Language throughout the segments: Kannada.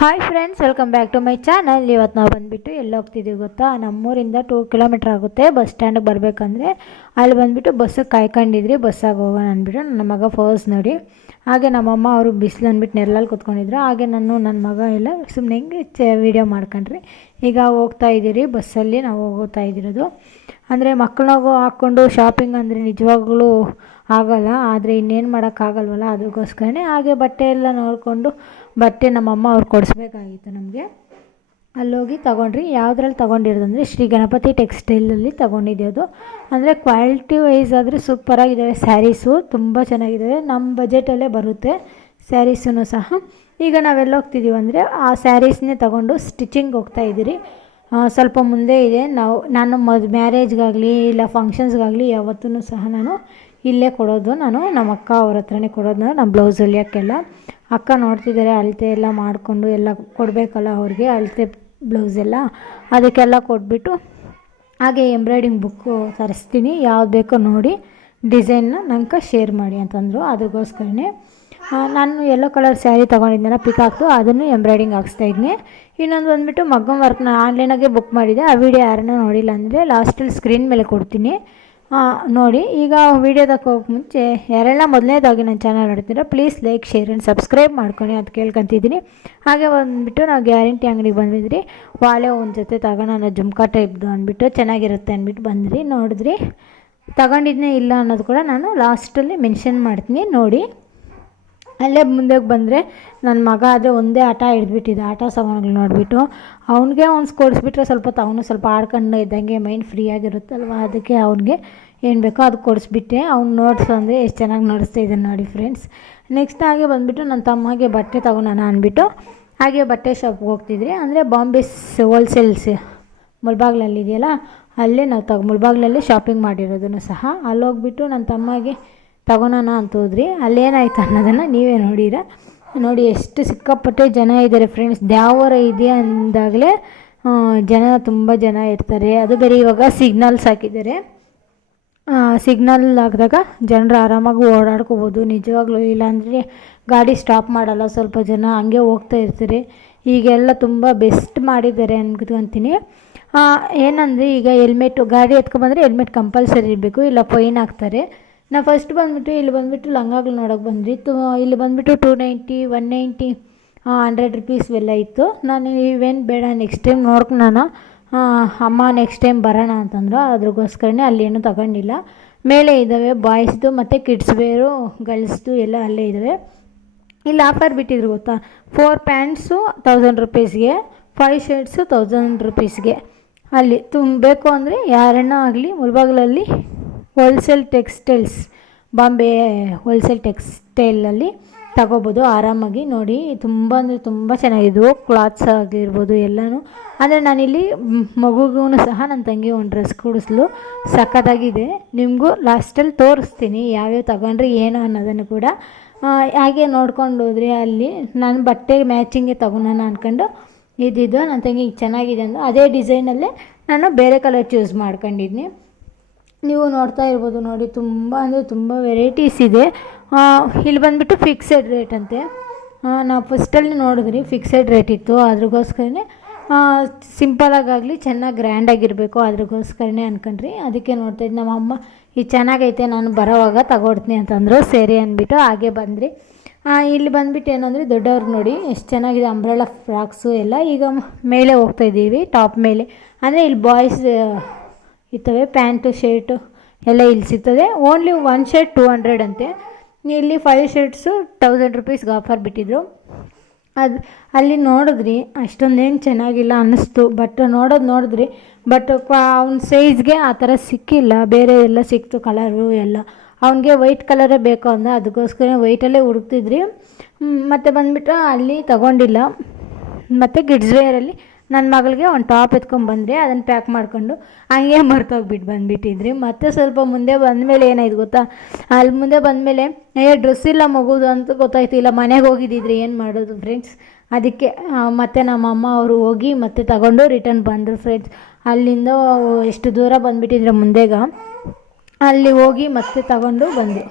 Hi friends, welcome back to my channel. ಇವತ್ತು ನಾವು ಬಂದುಬಿಟ್ಟು ಎಲ್ಲಿ ಹೋಗ್ತಿದ್ದೀವಿ ಗೊತ್ತಾ? ನಮ್ಮೂರಿಂದ 2 ಕಿಲೋಮೀಟ್ರ್ ಆಗುತ್ತೆ ಬಸ್ ಸ್ಟ್ಯಾಂಡಿಗೆ ಬರಬೇಕಂದ್ರೆ. ಅಲ್ಲಿ ಬಂದುಬಿಟ್ಟು ಬಸ್ಸಿಗೆ ಕಾಯ್ಕೊಂಡಿದ್ರಿ, ಬಸ್ಸಾಗಿ ಹೋಗೋಣ ಅಂದ್ಬಿಟ್ಟು ನನ್ನ ಮಗ ಫಸ್ಟ್ ನೋಡಿ. ಹಾಗೆ ನಮ್ಮಮ್ಮ ಅವರು ಬಿಸಿಲು ಅಂದ್ಬಿಟ್ಟು ನೆರಳಲ್ಲಿ ಕೂತ್ಕೊಂಡಿದ್ರು. ಹಾಗೆ ನನ್ನ ಮಗ ಎಲ್ಲ ಸುಮ್ಮನೆ ಹಿಂಗೆ ವೀಡಿಯೋ ಮಾಡ್ಕೊಂಡ್ರಿ. ಈಗ ಹೋಗ್ತಾ ಇದ್ದೀರಿ ಬಸ್ಸಲ್ಲಿ, ನಾವು ಹೋಗ್ತಾ ಇದ್ದಿರೋದು. ಅಂದರೆ ಮಕ್ಕಳಾಗೂ ಹಾಕ್ಕೊಂಡು ಶಾಪಿಂಗ್ ಅಂದರೆ ನಿಜವಾಗ್ಲೂ ಆಗೋಲ್ಲ, ಆದರೆ ಇನ್ನೇನು ಮಾಡೋಕ್ಕಾಗಲ್ವಲ್ಲ, ಅದಕ್ಕೋಸ್ಕರನೇ. ಹಾಗೆ ಬಟ್ಟೆ ಎಲ್ಲ ನೋಡಿಕೊಂಡು ಬಟ್ಟೆ ನಮ್ಮಮ್ಮ ಅವ್ರು ಕೊಡಿಸ್ಬೇಕಾಗಿತ್ತು ನಮಗೆ. ಅಲ್ಲೋಗಿ ತೊಗೊಂಡ್ರಿ. ಯಾವುದ್ರಲ್ಲಿ ತೊಗೊಂಡಿರೋದಂದರೆ ಶ್ರೀ ಗಣಪತಿ ಟೆಕ್ಸ್ಟೈಲಲ್ಲಿ ತೊಗೊಂಡಿದ್ದೆವು. ಅಂದರೆ ಕ್ವಾಲಿಟಿ ವೈಸ್ ಆದರೆ ಸೂಪರಾಗಿದ್ದಾವೆ ಸ್ಯಾರೀಸು, ತುಂಬ ಚೆನ್ನಾಗಿದ್ದಾವೆ. ನಮ್ಮ ಬಜೆಟಲ್ಲೇ ಬರುತ್ತೆ ಸ್ಯಾರೀಸೂ ಸಹ. ಈಗ ನಾವೆಲ್ಲ ಹೋಗ್ತಿದ್ದೀವಿ ಅಂದರೆ ಆ ಸ್ಯಾರೀಸ್ನೇ ತೊಗೊಂಡು ಸ್ಟಿಚಿಂಗ್ ಹೋಗ್ತಾಯಿದ್ದೀರಿ. ಸ್ವಲ್ಪ ಮುಂದೆ ಇದೆ. ನಾನು ಮ್ಯಾರೇಜ್ಗಾಗಲಿ ಇಲ್ಲ ಫಂಕ್ಷನ್ಸ್ಗಾಗಲಿ ಯಾವತ್ತೂ ಸಹ ನಾನು ಇಲ್ಲೇ ಕೊಡೋದು. ನಮ್ಮ ಅಕ್ಕ ಅವ್ರ ಹತ್ರನೇ ಕೊಡೋದು ನಮ್ಮ ಬ್ಲೌಸ್ ಹೊಲಿಯೋಕ್ಕೆಲ್ಲ. ಅಕ್ಕ ನೋಡ್ತಿದ್ದಾರೆ, ಅಳತೆ ಎಲ್ಲ ಮಾಡಿಕೊಂಡು ಎಲ್ಲ ಕೊಡಬೇಕಲ್ಲ ಅವ್ರಿಗೆ, ಅಳತೆ ಬ್ಲೌಸ್ ಎಲ್ಲ, ಅದಕ್ಕೆಲ್ಲ ಕೊಟ್ಬಿಟ್ಟು ಹಾಗೆ ಎಂಬ್ರಾಯ್ಡಿಂಗ್ ಬುಕ್ಕು ತರಿಸ್ತೀನಿ, ಯಾವ್ದು ಬೇಕೋ ನೋಡಿ ಡಿಸೈನ್ನ ನಂಗೆ ಶೇರ್ ಮಾಡಿ ಅಂತಂದರು. ಅದಕ್ಕೋಸ್ಕರನೇ ನಾನು ಯೆಲ್ಲೋ ಕಲರ್ ಸ್ಯಾರಿ ತೊಗೊಂಡಿದ್ದೆನಲ್ಲ ಪಿಕ್ ಹಾಕ್ತು, ಅದನ್ನು ಎಂಬ್ರಾಯ್ಡಿಂಗ್ ಹಾಕ್ಸ್ತಾಯಿದ್ನಿ. ಇನ್ನೊಂದು ಬಂದುಬಿಟ್ಟು ಮಗ್ಗಮ್ ವರ್ಕ್ನ ಆನ್ಲೈನಾಗೆ ಬುಕ್ ಮಾಡಿದೆ. ಆ ವಿಡಿಯೋ ಯಾರನ್ನ ನೋಡಿಲ್ಲ ಅಂದರೆ ಲಾಸ್ಟಲ್ಲಿ ಸ್ಕ್ರೀನ್ ಮೇಲೆ ಕೊಡ್ತೀನಿ, ನೋಡಿ. ಈಗ ವೀಡಿಯೋದಕ್ಕೆ ಹೋಗಿ ಮುಂಚೆ ಯಾರೆಲ್ಲ ಮೊದಲನೇದಾಗಿ ನನ್ನ ಚಾನಲ್ ನೋಡ್ತೀರ please like, share and subscribe ಮಾಡ್ಕೊಂಡು ಅಂತ ಕೇಳ್ಕೊತಿದ್ದೀನಿ. ಹಾಗೆ ಬಂದುಬಿಟ್ಟು ನಾವು ಗ್ಯಾರಂಟಿ ಅಂಗಡಿಗೆ ಬಂದಿದ್ರಿ. ವಾಳೆ ಒಂದು ಜೊತೆ ತಗೋಣ ಜುಮ್ಕಾ ಟೈಪ್ದು ಅಂದ್ಬಿಟ್ಟು ಚೆನ್ನಾಗಿರುತ್ತೆ ಅಂದ್ಬಿಟ್ಟು ಬಂದ್ರಿ. ನೋಡಿದ್ರಿ, ತಗೊಂಡಿದ್ನೇ ಇಲ್ಲ ಅನ್ನೋದು ಕೂಡ ನಾನು ಲಾಸ್ಟಲ್ಲಿ ಮೆನ್ಷನ್ ಮಾಡ್ತೀನಿ ನೋಡಿ. ಅಲ್ಲೇ ಮುಂದೆ ಬಂದರೆ ನನ್ನ ಮಗ ಆದರೆ ಒಂದೇ ಆಟ ಹಿಡಿದ್ಬಿಟ್ಟಿದ್ದ. ಆಟ ಸಾಮಾನುಗಳು ನೋಡಿಬಿಟ್ಟು ಅವ್ನಿಗೆ ಒಂದು ಕೊಡಿಸ್ಬಿಟ್ರೆ ಸ್ವಲ್ಪ ಅವನು ಸ್ವಲ್ಪ ಆಡ್ಕೊಂಡು ಇದ್ದಂಗೆ ಮೈಂಡ್ ಫ್ರೀ ಆಗಿರುತ್ತಲ್ವ, ಅದಕ್ಕೆ ಅವ್ನಿಗೆ ಏನು ಬೇಕೋ ಅದು ಕೊಡಿಸ್ಬಿಟ್ಟೆ. ಅವ್ನು ನೋಡ್ಸು ಅಂದರೆ ಎಷ್ಟು ಚೆನ್ನಾಗಿ ನೋಡಿಸ್ತಾ ಇದ್ದಾನೆ ನೋಡಿ ಫ್ರೆಂಡ್ಸ್. ನೆಕ್ಸ್ಟ್ ಹಾಗೆ ಬಂದುಬಿಟ್ಟು ನನ್ನ ತಮ್ಮಗೆ ಬಟ್ಟೆ ತೊಗೊಳೋಣ ಅಂದ್ಬಿಟ್ಟು ಹಾಗೆ ಬಟ್ಟೆ ಶಾಪ್ಗೆ ಹೋಗ್ತಿದ್ರಿ. ಅಂದರೆ ಬಾಂಬೆಸ್ ಹೋಲ್ಸೇಲ್ಸ್ ಮುಳ್ಬಾಗ್ಲಲ್ಲಿ ಇದೆಯಲ್ಲ, ಅಲ್ಲೇ ನಾವು ಮುಳ್ಬಾಗ್ಲಲ್ಲಿ ಶಾಪಿಂಗ್ ಮಾಡಿರೋದನ್ನು ಸಹ. ಅಲ್ಲೋಗ್ಬಿಟ್ಟು ನನ್ನ ತಮ್ಮಗೆ ತಗೊಳೋಣ ಅಂತ ಹೋದ್ರಿ. ಅಲ್ಲೇನಾಯ್ತು ಅನ್ನೋದನ್ನು ನೀವೇ ನೋಡಿ. ಎಷ್ಟು ಸಿಕ್ಕಾಪಟ್ಟೆ ಜನ ಇದ್ದಾರೆ ಫ್ರೆಂಡ್ಸ್. ದ್ಯಾವರ ಇದೆ ಅಂದಾಗಲೇ ಜನ ತುಂಬ ಜನ ಇರ್ತಾರೆ. ಅದು ಬೇರೆ ಇವಾಗ ಸಿಗ್ನಲ್ಸ್ ಹಾಕಿದ್ದಾರೆ. ಸಿಗ್ನಲ್ ಹಾಕಿದಾಗ ಜನರು ಆರಾಮಾಗಿ ಓಡಾಡ್ಕೋಬೋದು ನಿಜವಾಗ್ಲೂ. ಇಲ್ಲಾಂದರೆ ಗಾಡಿ ಸ್ಟಾಪ್ ಮಾಡಲ್ಲ, ಸ್ವಲ್ಪ ಜನ ಹಂಗೆ ಹೋಗ್ತಾ ಇರ್ತಾರೆ. ಈಗೆಲ್ಲ ತುಂಬ ಬೆಸ್ಟ್ ಮಾಡಿದ್ದಾರೆ ಅನ್ಕೊಂತೀನಿ. ಏನಂದರೆ ಈಗ ಹೆಲ್ಮೆಟ್ಟು ಗಾಡಿ ಎತ್ಕೊಬಂದರೆ ಹೆಲ್ಮೆಟ್ ಕಂಪಲ್ಸರಿ ಇರಬೇಕು, ಇಲ್ಲ ಫೈನ್ ಹಾಕ್ತಾರೆ. ನಾವು ಫಸ್ಟ್ ಬಂದುಬಿಟ್ಟು ಇಲ್ಲಿ ಬಂದುಬಿಟ್ಟು ಲಂಗಾಗಳು ನೋಡೋಕೆ ಬಂದ್ರಿ. ಇಲ್ಲಿ ಬಂದುಬಿಟ್ಟು 290, 190, 100 ರುಪೀಸ್ ಎಲ್ಲ ಇತ್ತು. ನಾನು ಇವೇನು ಬೇಡ, ನೆಕ್ಸ್ಟ್ ಟೈಮ್ ನೋಡ್ಕೊಳ್ಳೋಣ ಅಮ್ಮ, ನೆಕ್ಸ್ಟ್ ಟೈಮ್ ಬರೋಣ ಅಂತಂದ್ರು. ಅದ್ರಗೋಸ್ಕರನೇ ಅಲ್ಲೇನು ತಗೊಂಡಿಲ್ಲ. ಮೇಲೆ ಇದ್ದಾವೆ ಬಾಯ್ಸ್ದು ಮತ್ತು ಕಿಡ್ಸ್ ವೇರು, ಗರ್ಲ್ಸ್ದು ಎಲ್ಲ ಅಲ್ಲೇ ಇದ್ದಾವೆ. ಇಲ್ಲಿ ಆಫರ್ ಬಿಟ್ಟಿದ್ರು ಗೊತ್ತಾ, 4 ಪ್ಯಾಂಟ್ಸು 1000 ರುಪೀಸ್ಗೆ, 5 ಶರ್ಟ್ಸು 1000 ರುಪೀಸ್ಗೆ. ಅಲ್ಲಿ ಬೇಕು ಅಂದರೆ ಯಾರನ್ನ ಆಗಲಿ ಮುಳ್ಬಾಗಿಲಲ್ಲಿ ಹೋಲ್ಸೇಲ್ ಟೆಕ್ಸ್ಟೈಲ್ಸ್, ಬಾಂಬೆ ಹೋಲ್ಸೇಲ್ ಟೆಕ್ಸ್ಟೈಲಲ್ಲಿ ತಗೋಬೋದು ಆರಾಮಾಗಿ. ನೋಡಿ, ತುಂಬ ಅಂದರೆ ತುಂಬ ಚೆನ್ನಾಗಿದ್ವು ಕ್ಲಾತ್ಸ್ ಆಗಿರ್ಬೋದು ಎಲ್ಲನೂ. ಅಂದರೆ ನಾನಿಲ್ಲಿ ಮಗುಗೂ ಸಹ ನನ್ನ ತಂಗಿ ಒಂದು ಡ್ರೆಸ್ ಕೊಡಿಸ್ಲು, ಸಖತ್ತಾಗಿದೆ. ನಿಮಗೂ ಲಾಸ್ಟಲ್ಲಿ ತೋರಿಸ್ತೀನಿ ಯಾವ್ಯಾವ ತಗೊಂಡ್ರೆ ಏನು ಅನ್ನೋದನ್ನು ಕೂಡ. ಹಾಗೆ ನೋಡ್ಕೊಂಡು ಹೋದರೆ ಅಲ್ಲಿ ನಾನು ಬಟ್ಟೆ ಮ್ಯಾಚಿಂಗೆ ತಗೊಳೋಣ ಅಂದ್ಕೊಂಡು ಇದ್ದಿದ್ದು. ನನ್ನ ತಂಗಿ ಚೆನ್ನಾಗಿದೆ ಅಂದು ಅದೇ ಡಿಸೈನಲ್ಲೇ ನಾನು ಬೇರೆ ಕಲರ್ ಚೂಸ್ ಮಾಡ್ಕೊಂಡಿದ್ನಿ. ನೀವು ನೋಡ್ತಾ ಇರ್ಬೋದು ನೋಡಿ, ತುಂಬ ಅಂದರೆ ತುಂಬ ವೆರೈಟೀಸ್ ಇದೆ. ಇಲ್ಲಿ ಬಂದುಬಿಟ್ಟು ಫಿಕ್ಸೆಡ್ ರೇಟ್ ಅಂತೆ. ನಾವು ಫಸ್ಟಲ್ಲಿ ನೋಡಿದ್ರಿ ಫಿಕ್ಸೆಡ್ ರೇಟ್ ಇತ್ತು. ಅದ್ರಗೋಸ್ಕರನೇ ಸಿಂಪಲಾಗಲಿ ಚೆನ್ನಾಗಿ ಗ್ರ್ಯಾಂಡಾಗಿರಬೇಕು, ಅದ್ರಗೋಸ್ಕರನೇ ಅನ್ಕೊಂಡ್ರಿ. ಅದಕ್ಕೆ ನೋಡ್ತಾಯಿದ್ದು ನಮ್ಮ ಅಮ್ಮ ಇದು ಚೆನ್ನಾಗೈತೆ, ನಾನು ಬರೋವಾಗ ತಗೊಡ್ತೀನಿ ಅಂತಂದರು. ಸರಿ ಅಂದ್ಬಿಟ್ಟು ಹಾಗೆ ಬಂದ್ರಿ. ಇಲ್ಲಿ ಬಂದುಬಿಟ್ಟು ಏನಂದರೆ ದೊಡ್ಡವ್ರಿಗೆ ನೋಡಿ ಎಷ್ಟು ಚೆನ್ನಾಗಿದೆ ಅಂಬ್ರೆಲಾ ಫ್ರಾಕ್ಸು ಎಲ್ಲ. ಈಗ ಮೇಲೆ ಹೋಗ್ತಾಯಿದ್ದೀವಿ ಟಾಪ್ ಮೇಲೆ. ಅಂದರೆ ಇಲ್ಲಿ ಬಾಯ್ಸ್ ಇರ್ತವೆ, ಪ್ಯಾಂಟು ಶರ್ಟು ಎಲ್ಲ ಇಲ್ಲಿ ಸಿಗ್ತದೆ. ಓನ್ಲಿ 1 ಶರ್ಟ್ 200 ಅಂತೆ. ಇಲ್ಲಿ 5 ಶರ್ಟ್ಸು 1000 ರುಪೀಸ್ಗೆ ಆಫರ್ ಬಿಟ್ಟಿದ್ರು. ಅಲ್ಲಿ ನೋಡಿದ್ರಿ ಅಷ್ಟೊಂದೇನು ಚೆನ್ನಾಗಿಲ್ಲ ಅನ್ನಿಸ್ತು. ಬಟ್ ನೋಡಿದ್ರಿ ಬಟ್ ಅವ್ನ ಸೈಜ್ಗೆ ಆ ಥರ ಸಿಕ್ಕಿಲ್ಲ, ಬೇರೆ ಎಲ್ಲ ಸಿಕ್ತು ಕಲರು ಎಲ್ಲ. ಅವನಿಗೆ ವೈಟ್ ಕಲರೇ ಬೇಕು ಅಂದ, ಅದಕ್ಕೋಸ್ಕರ ವೈಟಲ್ಲೇ ಹುಡುಕ್ತಿದ್ರಿ. ಮತ್ತು ಬಂದುಬಿಟ್ಟು ಅಲ್ಲಿ ತಗೊಂಡಿಲ್ಲ. ಮತ್ತು ಕಿಡ್ಸ್ ವೇರಲ್ಲಿ ನನ್ನ ಮಗಳಿಗೆ ಒಂದು ಟಾಪ್ ಎತ್ಕೊಂಡ್ಬಂದ್ರಿ, ಅದನ್ನು ಪ್ಯಾಕ್ ಮಾಡ್ಕೊಂಡು ಹಂಗೆ ಮರ್ತೋಗ್ಬಿಟ್ಟು ಬಂದುಬಿಟ್ಟಿದ್ರಿ. ಮತ್ತು ಸ್ವಲ್ಪ ಮುಂದೆ ಬಂದಮೇಲೆ ಏನಾಯ್ತು ಗೊತ್ತಾ, ಅಲ್ಲಿ ಮುಂದೆ ಬಂದಮೇಲೆ ಡ್ರೆಸ್ ಇಲ್ಲ ಮಗುದು ಅಂತ ಗೊತ್ತಾಯ್ತು. ಇಲ್ಲ ಮನೆಗೆ ಹೋಗಿದ್ದಿದ್ರಿ, ಏನು ಮಾಡೋದು ಫ್ರೆಂಡ್ಸ್. ಅದಕ್ಕೆ ಮತ್ತು ನಮ್ಮ ಅಮ್ಮ ಅವರು ಹೋಗಿ ಮತ್ತೆ ತಗೊಂಡು ರಿಟರ್ನ್ ಬಂದರು ಫ್ರೆಂಡ್ಸ್. ಅಲ್ಲಿಂದ ಎಷ್ಟು ದೂರ ಬಂದುಬಿಟ್ಟಿದ್ರೆ ಮುಂದೆಗ ಅಲ್ಲಿ ಹೋಗಿ ಮತ್ತೆ ತಗೊಂಡು ಬಂದರು.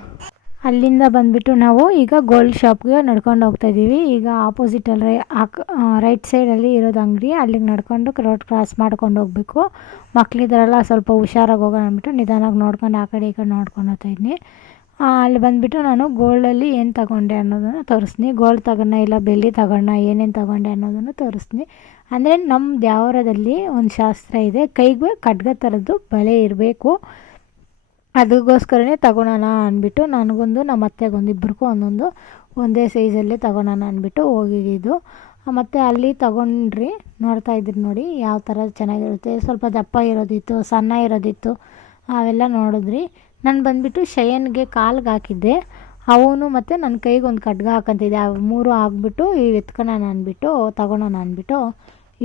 ಅಲ್ಲಿಂದ ಬಂದುಬಿಟ್ಟು ನಾವು ಈಗ ಗೋಲ್ಡ್ ಶಾಪ್ಗೆ ನಡ್ಕೊಂಡು ಹೋಗ್ತಾಯಿದ್ದೀವಿ. ಈಗ ಆಪೋಸಿಟಲ್ಲಿ ರೈಟ್ ಸೈಡಲ್ಲಿ ಇರೋದು ಅಂಗಡಿ, ಅಲ್ಲಿಗೆ ನಡ್ಕೊಂಡು ರೋಡ್ ಕ್ರಾಸ್ ಮಾಡ್ಕೊಂಡು ಹೋಗಬೇಕು. ಮಕ್ಕಳಿದ್ದಾರಲ್ಲ ಸ್ವಲ್ಪ ಹುಷಾರಾಗಿ ಹೋಗೋಣ ಅಂದ್ಬಿಟ್ಟು ನಿಧಾನವಾಗಿ ನೋಡ್ಕೊಂಡು ಆ ಕಡೆ ಈ ಕಡೆ ನೋಡ್ಕೊಂಡು ಹೋಗ್ತಾಯಿದ್ನಿ. ಅಲ್ಲಿ ಬಂದುಬಿಟ್ಟು ನಾನು ಗೋಲ್ಡಲ್ಲಿ ಏನು ತಗೊಂಡೆ ಅನ್ನೋದನ್ನು ತೋರಿಸ್ತೀನಿ. ಗೋಲ್ಡ್ ತಗೊಂಡ ಇಲ್ಲ ಬೆಳ್ಳಿ ತಗೊಂಡ ಏನೇನು ತಗೊಂಡೆ ಅನ್ನೋದನ್ನು ತೋರಿಸ್ತೀನಿ. ಅಂದರೆ ನಮ್ಮ ದ್ಯಾವರದಲ್ಲಿ ಒಂದು ಶಾಸ್ತ್ರ ಇದೆ, ಕೈಗೆ ಖಡ್ಗ ಥರದ್ದು ಬಳೆ ಇರಬೇಕು. ಅದಕ್ಕೋಸ್ಕರನೇ ತಗೊಳೋಣ ಅಂದ್ಬಿಟ್ಟು ನನಗೊಂದು ನಮ್ಮ ಅತ್ತೆಗೊಂದು ಇಬ್ಬರಿಗೂ ಒಂದೇ ಸೈಜಲ್ಲೇ ತಗೊಳೋಣ ಅಂದ್ಬಿಟ್ಟು ಹೋಗಿದ್ದು. ಮತ್ತು ಅಲ್ಲಿ ತಗೊಂಡ್ರಿ ನೋಡ್ತಾಯಿದ್ರಿ ನೋಡಿ ಯಾವ ಥರ ಚೆನ್ನಾಗಿರುತ್ತೆ. ಸ್ವಲ್ಪ ದಪ್ಪ ಇರೋದಿತ್ತು, ಸಣ್ಣ ಇರೋದಿತ್ತು, ಅವೆಲ್ಲ ನೋಡಿದ್ರಿ. ನಾನು ಬಂದುಬಿಟ್ಟು ಶಯನ್ಗೆ ಕಾಲ್ಗೆ ಹಾಕಿದ್ದೆ, ಅವನು ಮತ್ತು ನನ್ನ ಕೈಗೆ ಒಂದು ಖಡ್ಗ ಹಾಕಂತಿದ್ದೆ. ಅವು ಮೂರು ಹಾಕ್ಬಿಟ್ಟು ಎತ್ಕೊಳ್ಳೋಣ ಅಂದ್ಬಿಟ್ಟು ತಗೊಳೋಣ ಅಂದ್ಬಿಟ್ಟು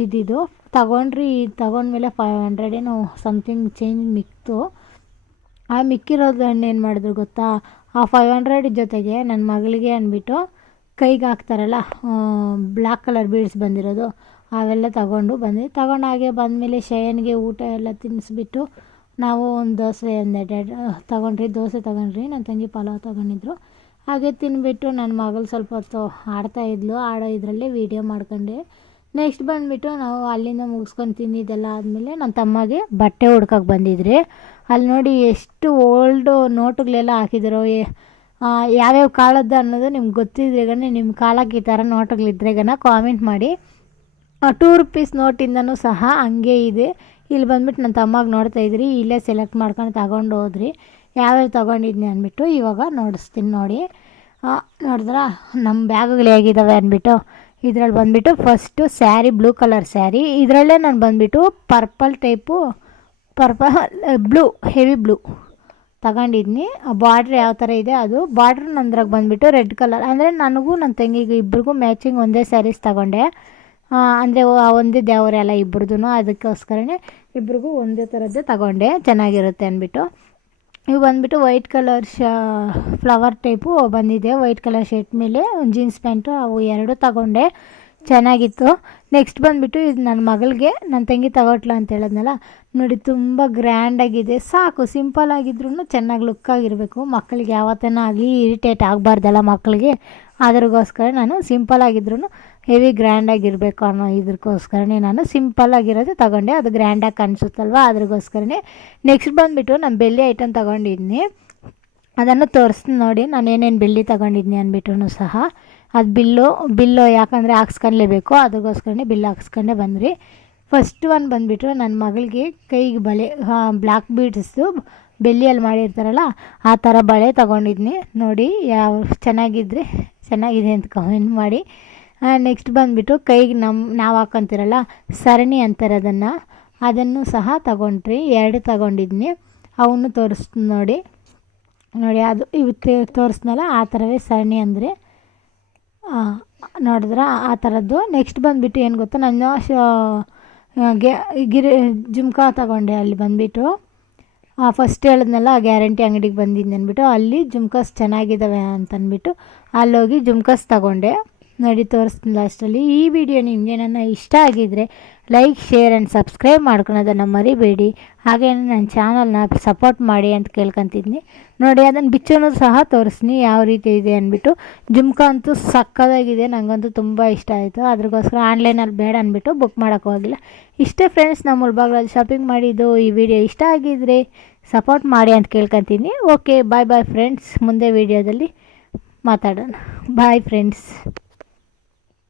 ಇದ್ದಿದ್ದು ತಗೊಂಡ್ರಿ. ತಗೊಂಡ್ಮೇಲೆ 500 ಏನೋ ಸಮಥಿಂಗ್ ಚೇಂಜ್ ಮಿಕ್ತು. ಆ ಮಿಕ್ಕಿರೋದು ಏನು ಮಾಡಿದ್ರು ಗೊತ್ತಾ, ಆ 500 ಜೊತೆಗೆ ನನ್ನ ಮಗಳಿಗೆ ಅಂದ್ಬಿಟ್ಟು ಕೈಗೆ ಹಾಕ್ತಾರಲ್ಲ ಬ್ಲ್ಯಾಕ್ ಕಲರ್ ಬೀಡ್ಸ್ ಬಂದಿರೋದು ಅವೆಲ್ಲ ತಗೊಂಡಾಗೆ ಬಂದಮೇಲೆ ಶಯನ್ಗೆ ಊಟ ಎಲ್ಲ ತಿನ್ನಿಸ್ಬಿಟ್ಟು ನಾವು ಒಂದು ದೋಸೆ ದೋಸೆ ತಗೊಂಡ್ರಿ. ನನ್ನ ತಂಗಿ ಪಲಾವ್ ತಗೊಂಡಿದ್ರು. ಹಾಗೆ ತಿನ್ಬಿಟ್ಟು ನನ್ನ ಮಗಳು ಸ್ವಲ್ಪ ಹೊತ್ತು ಆಡ್ತಾಯಿದ್ಲು. ಆಡೋ ಇದರಲ್ಲೇ ವೀಡಿಯೋ ಮಾಡ್ಕೊಂಡೆ. ನೆಕ್ಸ್ಟ್ ಬಂದುಬಿಟ್ಟು ನಾವು ಅಲ್ಲಿಂದ ಮುಗಿಸ್ಕೊಂಡು ತಿಂದಿದ್ದೆಲ್ಲ ಆದಮೇಲೆ ನನ್ನ ತಮ್ಮಗೆ ಬಟ್ಟೆ ಹುಡ್ಕಕ್ಕೆ ಬಂದಿದ್ರಿ. ಅಲ್ಲಿ ನೋಡಿ ಎಷ್ಟು ಓಲ್ಡು ನೋಟುಗಳೆಲ್ಲ ಹಾಕಿದ್ರು. ಯಾವ್ಯಾವ ಕಾಲದ್ದು ಅನ್ನೋದು ನಿಮ್ಗೆ ಗೊತ್ತಿದ್ರೆಗನೆ, ನಿಮ್ಮ ಕಾಲಕ್ಕೆ ಈ ಥರ ನೋಟುಗಳಿದ್ರೆಗನ ಕಾಮೆಂಟ್ ಮಾಡಿ. 2 ರೂಪೀಸ್ ನೋಟಿಂದನೂ ಸಹ ಹಂಗೆ ಇದೆ. ಇಲ್ಲಿ ಬಂದುಬಿಟ್ಟು ನನ್ನ ತಮ್ಮಗೆ ನೋಡ್ತಾಯಿದ್ರಿ, ಇಲ್ಲೇ ಸೆಲೆಕ್ಟ್ ಮಾಡ್ಕೊಂಡು ತಗೊಂಡು ಹೋದ್ರಿ. ಯಾವ್ಯಾವ ತೊಗೊಂಡಿದ್ನಿ ಅಂದ್ಬಿಟ್ಟು ಇವಾಗ ನೋಡಿಸ್ತೀನಿ ನೋಡಿ. ನೋಡಿದ್ರಾ ನಮ್ಮ ಬ್ಯಾಗುಗಳು ಹೇಗಿದ್ದಾವೆ ಅಂದ್ಬಿಟ್ಟು. ಇದರಲ್ಲಿ ಬಂದುಬಿಟ್ಟು first sari, blue colour sari. ಇದರಲ್ಲೇ ನಾನು ಬಂದುಬಿಟ್ಟು ಪರ್ಪಲ್ ಬ್ಲೂ, ಹೆವಿ ಬ್ಲೂ ತಗೊಂಡಿದ್ನಿ. ಬಾರ್ಡ್ರ್ ಯಾವ ಥರ ಇದೆ ಅದು ಬಾರ್ಡ್ರ್ ನಂದ್ರಾಗ ಬಂದುಬಿಟ್ಟು ರೆಡ್ ಕಲರ್. ಅಂದರೆ ನನಗೂ ನನ್ನ ತಂಗಿಗೂ ಇಬ್ರಿಗೂ ಮ್ಯಾಚಿಂಗ್ ಒಂದೇ ಸ್ಯಾರೀಸ್ ತಗೊಂಡೆ. ಅಂದರೆ ಒಂದೇ ದೇವರೇ ಅಲ್ಲ ಇಬ್ಬರದೂ, ಅದಕ್ಕೋಸ್ಕರನೇ ಇಬ್ರಿಗೂ ಒಂದೇ ಥರದ್ದೇ ತಗೊಂಡೆ, ಚೆನ್ನಾಗಿರುತ್ತೆ ಅಂದ್ಬಿಟ್ಟು. ಇವು ಬಂದುಬಿಟ್ಟು ವೈಟ್ ಕಲರ್ ಫ್ಲವರ್ ಟೈಪು ಬಂದಿದೆ. ವೈಟ್ ಕಲರ್ ಶರ್ಟ್ ಮೇಲೆ ಒಂದು ಜೀನ್ಸ್ ಪ್ಯಾಂಟು, ಅವು 2 ತಗೊಂಡೆ, ಚೆನ್ನಾಗಿತ್ತು. ನೆಕ್ಸ್ಟ್ ಬಂದುಬಿಟ್ಟು ಇದು ನನ್ನ ಮಗಳಿಗೆ ನನ್ನ ತಂಗಿ ತಗೊಟ್ಲ ಅಂತ ಹೇಳಿದ್ನಲ್ಲ ನೋಡಿ, ತುಂಬ ಗ್ರ್ಯಾಂಡಾಗಿದೆ. ಸಾಕು, ಸಿಂಪಲ್ ಆಗಿದ್ರೂ ಚೆನ್ನಾಗಿ ಲುಕ್ಕಾಗಿರಬೇಕು. ಮಕ್ಕಳಿಗೆ ಯಾವತ್ತೇನೋ ಆಗಲಿ ಇರಿಟೇಟ್ ಆಗಬಾರ್ದಲ್ಲ ಮಕ್ಕಳಿಗೆ, ಅದ್ರಗೋಸ್ಕರ ನಾನು ಸಿಂಪಲ್ ಆಗಿದ್ರೂ ಹೆವಿ ಗ್ರ್ಯಾಂಡಾಗಿರಬೇಕು ಅನ್ನೋ ಇದಕ್ಕೋಸ್ಕರನೇ ನಾನು ಸಿಂಪಲ್ಲಾಗಿರೋದು ತಗೊಂಡೆ. ಅದು ಗ್ರ್ಯಾಂಡಾಗಿ ಕಾಣಿಸುತ್ತಲ್ವ, ಅದ್ರಗೋಸ್ಕರನೇ. ನೆಕ್ಸ್ಟ್ ಬಂದುಬಿಟ್ಟು ನಾನು ಬೆಳ್ಳಿ ಐಟಮ್ ತಗೊಂಡಿದ್ನಿ, ಅದನ್ನು ತೋರಿಸ್ತೀನಿ ನೋಡಿ ನಾನು ಏನೇನು ಬೆಳ್ಳಿ ತಗೊಂಡಿದ್ನಿ ಅಂದ್ಬಿಟ್ಟು ಸಹ. ಅದು ಬಿಲ್ಲು ಯಾಕಂದರೆ ಹಾಕ್ಸ್ಕೊಳ್ಲೇಬೇಕು, ಅದಕ್ಕೋಸ್ಕರನೇ ಬಿಲ್ ಹಾಕ್ಸ್ಕೊಂಡೇ ಬಂದ್ರಿ. ಫಸ್ಟ್ ಒನ್ ಬಂದುಬಿಟ್ಟು ನನ್ನ ಮಗಳಿಗೆ ಕೈಗೆ ಬಳೆ, ಬ್ಲ್ಯಾಕ್ ಬೀಡ್ಸ್ದು ಬೆಳ್ಳಿಯಲ್ಲಿ ಮಾಡಿರ್ತಾರಲ್ಲ ಆ ಥರ ಬಳೆ ತಗೊಂಡಿದ್ನಿ ನೋಡಿ. ಯಾವ ಚೆನ್ನಾಗಿದೆ ಅಂತ ಕಮೆಂಟ್ ಮಾಡಿ. ನೆಕ್ಸ್ಟ್ ಬಂದುಬಿಟ್ಟು ಕೈಗೆ ನಾವು ಹಾಕ್ಕೊಂತೀರಲ್ಲ ಸರಣಿ ಅಂತಾರೆ ಅದನ್ನು ಸಹ ತಗೊಂಡ್ರಿ. 2 ತಗೊಂಡಿದ್ನಿ, ಅವನು ತೋರಿಸ್ತೀನಿ ನೋಡಿ. ಅದು ಇವು ತೋರಿಸ್ನಲ್ಲ ಆ ಥರವೇ ಸರಣಿ ಅಂದರೆ ನೋಡಿದ್ರೆ ಆ ಥರದ್ದು. ನೆಕ್ಸ್ಟ್ ಬಂದುಬಿಟ್ಟು ಏನು ಗೊತ್ತಾ, ನಾನು ಜುಮ್ಕಾ ತಗೊಂಡೆ. ಅಲ್ಲಿ ಬಂದುಬಿಟ್ಟು ಫಸ್ಟ್ ಹೇಳಿದ್ನಲ್ಲ ಗ್ಯಾರಂಟಿ ಅಂಗಡಿಗೆ ಬಂದಿದ್ದೆ ಅಂದ್ಬಿಟ್ಟು, ಅಲ್ಲಿ ಜುಮ್ಕಾಸ್ ಚೆನ್ನಾಗಿದ್ದಾವೆ ಅಂತಂದ್ಬಿಟ್ಟು ಅಲ್ಲೋಗಿ ಜುಮ್ಕಾಸ್ ತಗೊಂಡೆ ನೋಡಿ. ತೋರಿಸ್ತೀನಿ ಲಾಸ್ಟಲ್ಲಿ. ಈ ವಿಡಿಯೋ ನಿಮಗೆ ನನ್ನ ಇಷ್ಟ ಆಗಿದ್ದರೆ ಲೈಕ್, ಶೇರ್ ಆ್ಯಂಡ್ ಸಬ್ಸ್ಕ್ರೈಬ್ ಮಾಡ್ಕೊಳೋದನ್ನು ಮರಿಬೇಡಿ. ಹಾಗೆ ನನ್ನ ಚಾನಲ್ನ ಸಪೋರ್ಟ್ ಮಾಡಿ ಅಂತ ಕೇಳ್ಕೊತಿದ್ನಿ ನೋಡಿ. ಅದನ್ನು ಬಿಚ್ಚೋನು ಸಹ ತೋರಿಸ್ತೀನಿ ಯಾವ ರೀತಿ ಇದೆ ಅಂದ್ಬಿಟ್ಟು. ಜುಮ್ಕಾ ಅಂತೂ ಸಕ್ಕದಾಗಿದೆ, ನನಗಂತೂ ತುಂಬ ಇಷ್ಟ ಆಯಿತು. ಅದ್ರಗೋಸ್ಕರ ಆನ್ಲೈನಲ್ಲಿ ಬೇಡ ಅಂದ್ಬಿಟ್ಟು ಬುಕ್ ಮಾಡೋಕ್ಕೆ ಹೋಗಿಲ್ಲ. ಇಷ್ಟೇ ಫ್ರೆಂಡ್ಸ್, ನಮ್ಮ ಮುಳ್ಬಾಗ್ಲಲ್ಲಿ ಶಾಪಿಂಗ್ ಮಾಡಿದ್ದು. ಈ ವಿಡಿಯೋ ಇಷ್ಟ ಆಗಿದ್ದರೆ ಸಪೋರ್ಟ್ ಮಾಡಿ ಅಂತ ಕೇಳ್ಕೊತೀನಿ. Okay, bye friends. ಮುಂದೆ ವಿಡಿಯೋದಲ್ಲಿ ಮಾತಾಡೋಣ. Bye friends.